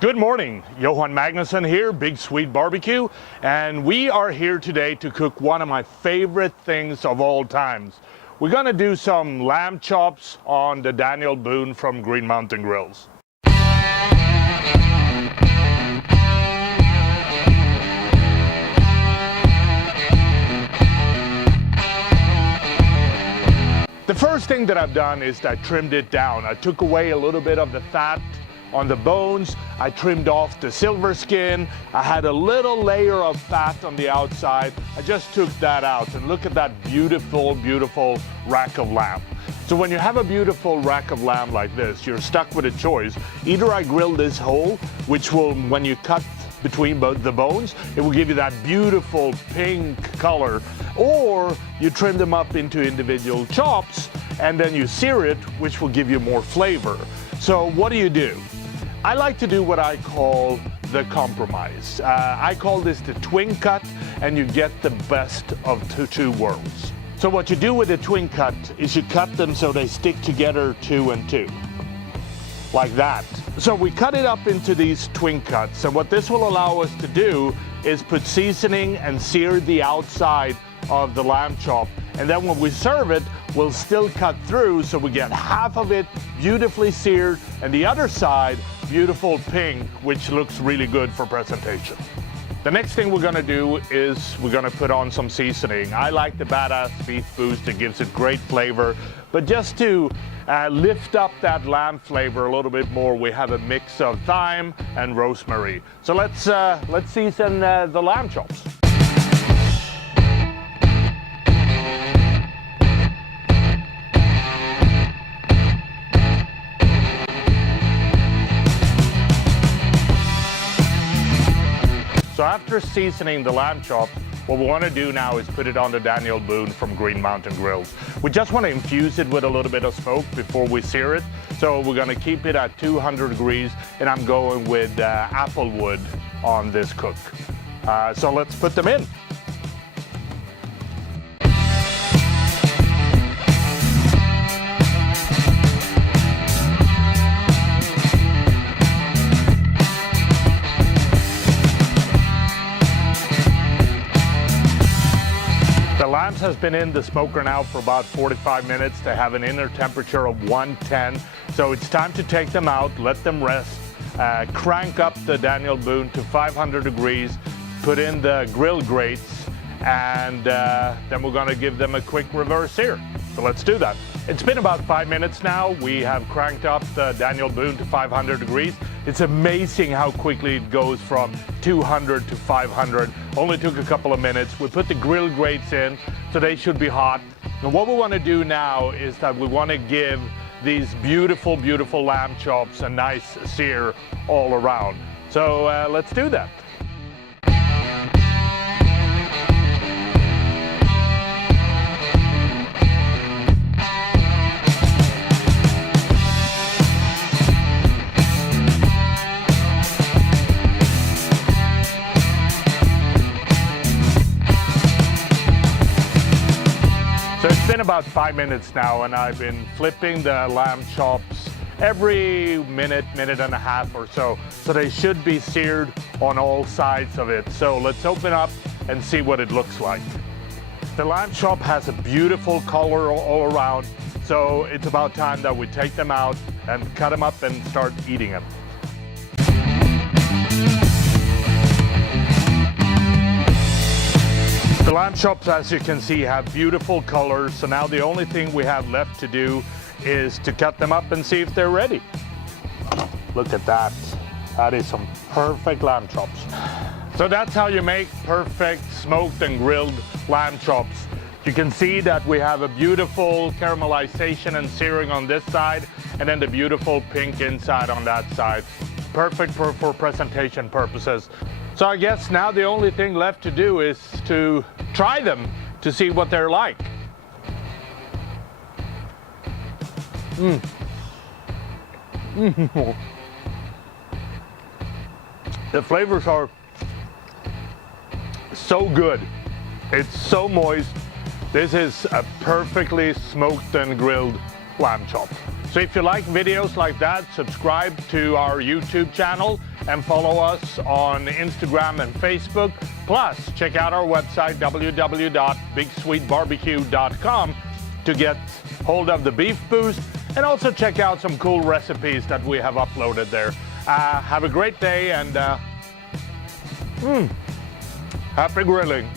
Good morning, Johan Magnusson here, Big Swede BBQ, and we are here today to cook one of my favorite things of all times. We're gonna do some lamb chops on the Daniel Boone from Green Mountain Grills. The first thing that I've done is I trimmed it down. I took away a little bit of the fat on the bones. I trimmed off the silver skin. I had a little layer of fat on the outside. I just took that out, and look at that beautiful, beautiful rack of lamb. So when you have a beautiful rack of lamb like this, you're stuck with a choice. Either I grill this whole, which will, when you cut between the bones, it will give you that beautiful pink color, or you trim them up into individual chops and then you sear it, which will give you more flavor. So what do? I like to do what I call the compromise. I call this the twin cut, and you get the best of two worlds. So what you do with the twin cut is you cut them so they stick together 2 and 2, like that. So we cut it up into these twin cuts, and what this will allow us to do is put seasoning and sear the outside of the lamb chop, and then when we serve it, we'll still cut through so we get half of it beautifully seared and the other side beautiful pink, which looks really good for presentation. The next thing we're gonna do is we're gonna put on some seasoning. I like the Badass Beef Boost, it gives it great flavor, but just to lift up that lamb flavor a little bit more, we have a mix of thyme and rosemary. So let's season the lamb chops. So after seasoning the lamb chop, what we want to do now is put it on the Daniel Boone from Green Mountain Grills. We just want to infuse it with a little bit of smoke before we sear it. So we're going to keep it at 200 degrees, and I'm going with apple wood on this cook. So let's put them in. The lambs has been in the smoker now for about 45 minutes. They have an inner temperature of 110. So it's time to take them out, let them rest, crank up the Daniel Boone to 500 degrees, put in the grill grates, and then we're gonna give them a quick reverse sear. So let's do that. It's been about 5 minutes now. We have cranked up the Daniel Boone to 500 degrees. It's amazing how quickly it goes from 200 to 500. Only took a couple of minutes. We put the grill grates in, so they should be hot. And what we want to do now is that we want to give these beautiful, beautiful lamb chops a nice sear all around. So let's do that. So it's been about 5 minutes now, and I've been flipping the lamb chops every minute, minute and a half or so. So they should be seared on all sides of it. So let's open up and see what it looks like. The lamb chop has a beautiful color all around. So it's about time that we take them out and cut them up and start eating them. The lamb chops, as you can see, have beautiful colors. So now the only thing we have left to do is to cut them up and see if they're ready. Look at that. That is some perfect lamb chops. So that's how you make perfect smoked and grilled lamb chops. You can see that we have a beautiful caramelization and searing on this side, and then the beautiful pink inside on that side. Perfect for presentation purposes. So I guess now the only thing left to do is to try them to see what they're like. The flavors are so good. It's so moist. This is a perfectly smoked and grilled lamb chop. So if you like videos like that, subscribe to our YouTube channel and follow us on Instagram and Facebook. Plus, check out our website, www.bigsweetbbq.com, to get hold of the Beef Boost, and also check out some cool recipes that we have uploaded there. Have a great day, and happy grilling.